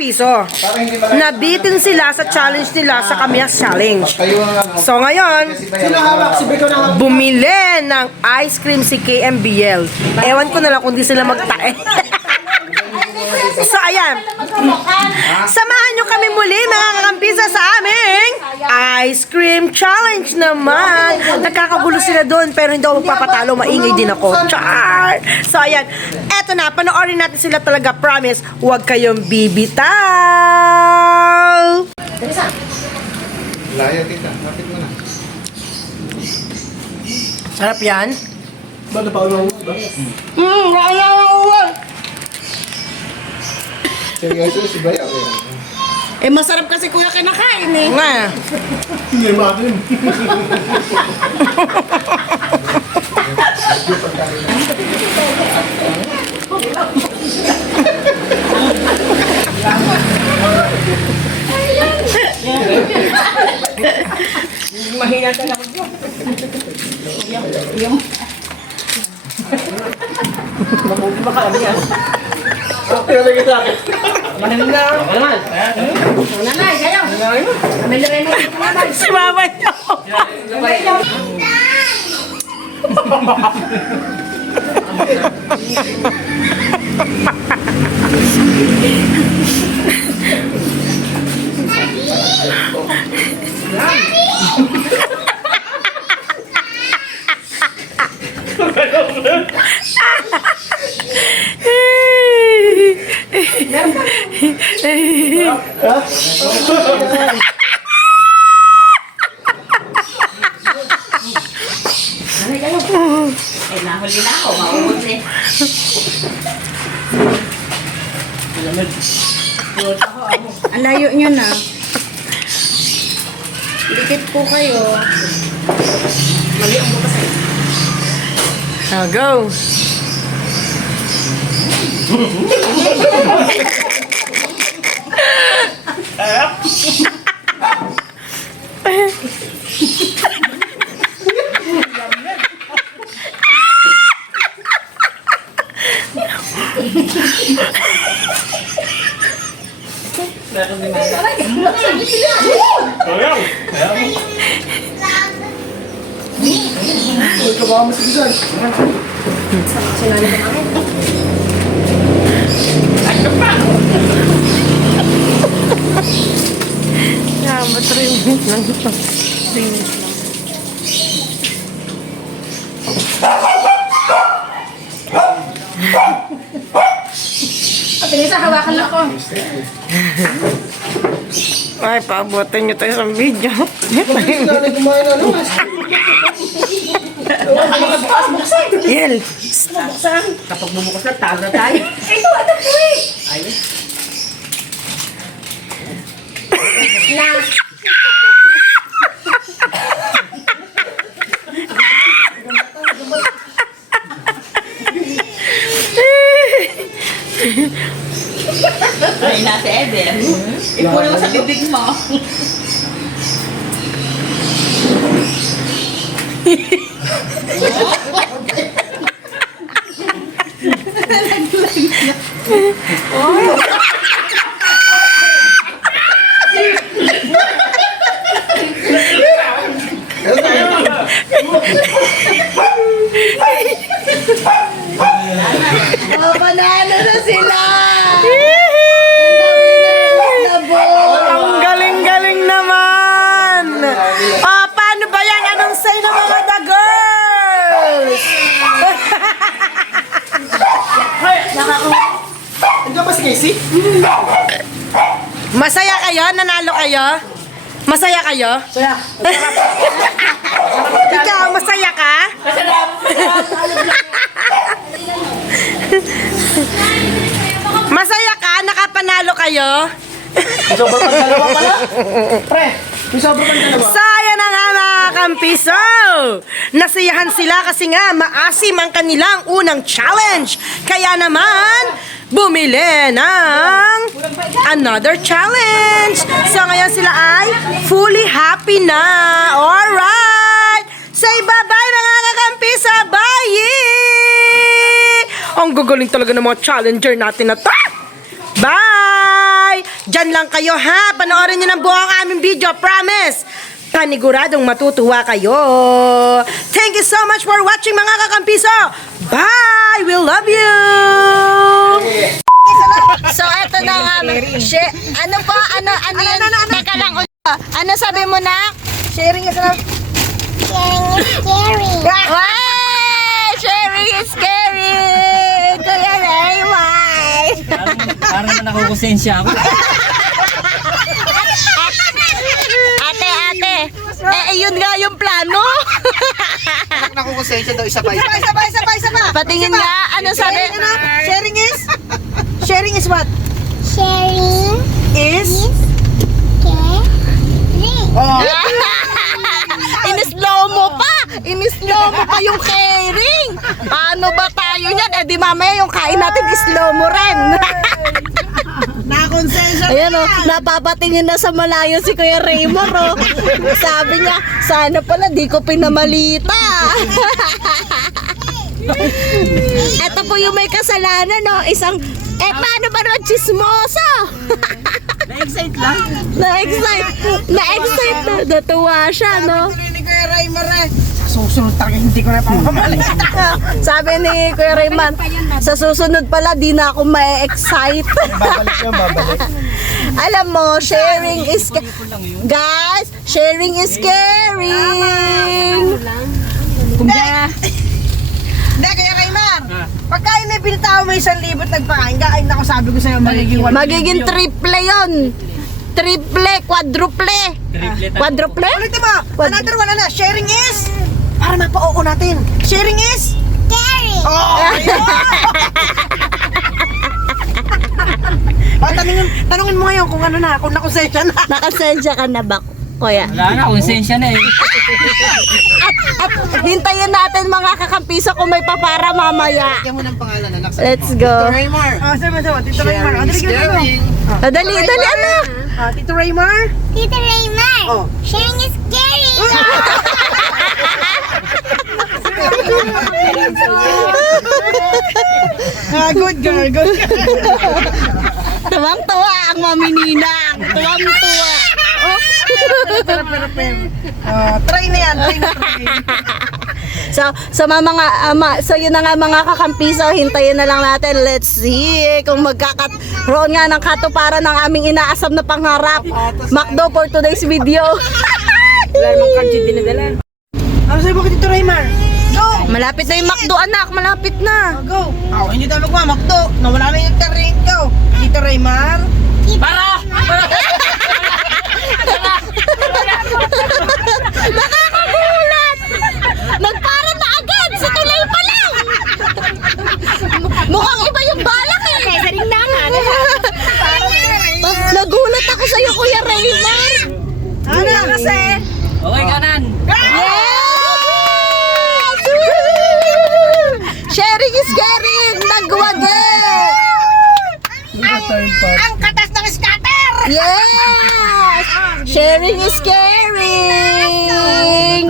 piso. Nabitin sila sa challenge nila sa Kamyas Challenge. So ngayon, bumili ng ice cream si KMBL. Ewan ko na lang kung di sila magtae. So ayan, samahan nyo kami muli mga kakampisa sa aming ice cream challenge naman. Nagkakagulo sila doon pero hindi ako magpapatalo, maingay din ako. Char! So ayan, eto na, panoorin natin sila talaga, promise, huwag kayong bibitaw. Layo, tita. Lapit mo na. Sarap yan. Ba't na pa ulo ba? Seryoso, si Bayaw. Eh, masarap kasi kuya kinakain eh. Nga. Hindi mo akin. Mahina ka lang yun. Mabuti ba ka kami yan? Pero lagi sa akin. Mahinig na. Nanay, kayo. Kami rin naman. Si mama niyo. Eh, nahuli na ako. Maubos eh. Ang layo nyo na. Dikit po kayo. Mali ang bukas eh. Now go. Uy, kabahan mo si Bizan. Yeah, but 3 minutes lang ito. 3 minutes lang. Pinisa, hawakan ako. Ay, paabutin nyo tayo sa video. Mabilis na rin kumain na naman. Yel. Kapag bumukas na, talo na tayo. Ito, ito po eh. Ayun. Na. Ay, nasa Eden. Ipunin mo sa bibig mo. Oh, panalo na sila! Ang galing-galing naman! Paano ba yan? Anong say ng mga the girls? Andiyan ba si Casey? Masaya kayo? Nanalo kayo? Masaya kayo? Saya. Ikaw, masaya ka? Masaya ka? Nakapanalo kayo? Sobrang pang dalawa pala? Pre, may sobrang pang dalawa. Saya na nga mga kampiso! Nasiyahan sila kasi nga maasim ang kanilang unang challenge. Kaya naman, bumili ng another challenge. So ngayon sila ay fully happy na. Alright! Say bye-bye mga kakampisa! Bye! Ang gagaling talaga ng mga challenger natin na to! Bye! Diyan lang kayo ha. Panoorin nyo ng buong aming video. Promise! Paniguradong matutuwa kayo. Thank you so much for watching mga kakampiso. Bye! We love you! So, eto na nga. Ano po? Ano yun? Teka lang. Ano sabi mo na? Sharing is enough. Wow! Sharing is scary! Kuya Raymond! Parang na nakukonsensya ako. Ate! Yun nga yung plano. Nakukonsensya daw isa pa. Isa pa. Patingin nga. Ano sabi? Sharing is? Sharing is what? Sharing Is? caring. Oh. In-slow mo pa yung caring. Paano ba tayo yan? Eh di mamaya yung kain natin slow mo rin. Nakonsensya Ayan o, napapatingin na sa malayo si Kuya Raymond o. Sabi niya, sana pala di ko pinamalita. Ito po yung may kasalanan no, paano ba naman chismoso? Na-excite lang. Na-excite, natuwa siya no. ni Kuya Raymond. Susunod tayo, hindi ko na pamamali. Sabi ni Kuya Raymond, sa susunod pala di na ako ma-excite. Babalik. Alam mo, sharing is guys, sharing is caring. Hindi, Kuya Raymond. Pagka inibinta mo 1,000 nagpakain ka, ay naku, sabi ko sa'yo, Magiging triple yon. Triple, quadruple. Quadruple? Ulitin mo. Another one na. Sharing is? Para mapa-oo natin. Sharing is? Caring. Oh! Tanungin mo ngayon kung ano na, kung nakonsensya na. Nakasensya ka na ba, Kuya? Wala na, konsensya na eh. At hintayin natin mga kakampiso kung may papara mamaya. Kaya mo ng pangalan, anak. Let's go. Raymar. Sama. Tito Raymar. Sharing. Dali, anak. Tito Raymar. Tita Raymar. Oh. Sharing is caring. Good girl, good girl. Tuwang-tuwa ang Mami Ninang. Tuwang-tuwa. Try na yan, try. So yun na nga mga kakampiso, hintayin na lang natin. Let's see kung magkakaroon nga ng katuparan ng aming inaasam na pangarap. McDo for today's video. Wala namang card yung dinadala. Ano sa'yo ba Tito Raymar? Go! Malapit na yung McDo, anak. Malapit na. Go! Hindi tayo magmamakto. Nawala na yung terrain ko. Tito Raymar. Nakakagulat! Nagpara na agad! Sa tulay pa lang! Mukhang iba yung balak eh! Nagulat ako sa'yo, Kuya Raymar! Ano kasi? Okay, kanan. Yes! Sharing is caring! Nagwagi! Ang katas ng scatter! Yes! Sharing is caring!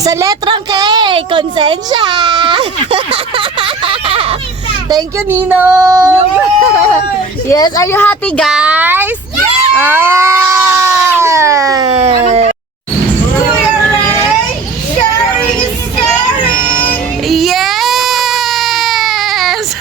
Sa letrang K, konsensya! Thank you, Ninong! Yes, are you happy, guys? Yes! Sharing is caring! Yes!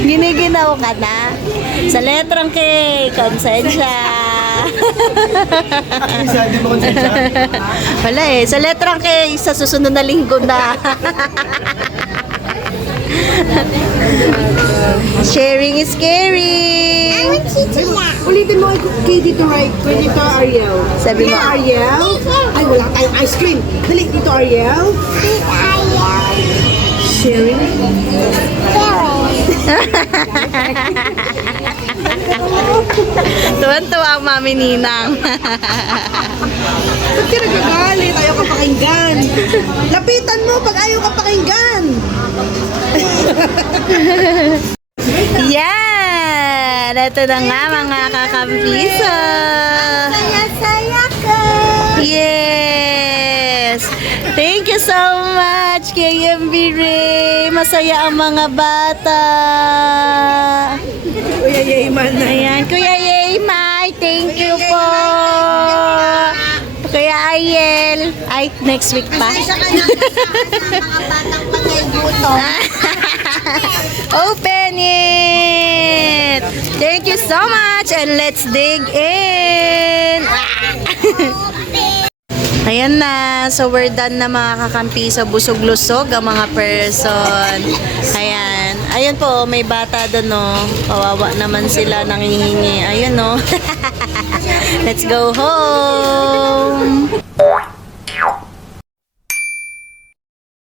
Giniginaw ka na. Sa letrang K, konsensya. Isa, di ba konsensya? Wala eh. Sa letrang K, sa susunod na linggo na. Sharing is caring. Ulitin mo kay Tito Tito Ariel. Sabi mo. Tito Ariel? Ay, wala tayong ice cream. Dali, Tito Ariel. Sharing. Tuwan-tuwa ang Mami Ninang. Ba't ka nagagalit? Ayaw ka pakinggan. Lapitan mo pag ayaw ka pakinggan. Yes! Ayan, ito na nga mga kakampiso. Saya ka. Yes! Thank you so much, KMB Ray. Masaya ang mga bata. Kuya Yayman. Ayan, Kuya Yeymay, thank you po. Kuya Ayel. Ay, next week pa. Isa ka na mga batang patay gutom. Open it! Thank you so much and let's dig in! Ayan na. So, we're done na mga kakampi. So, busog-lusog ang mga person. Ayan. Ayun po, may bata doon, no. Kawawa naman sila, nangihingi. Ayun, no. Let's go home!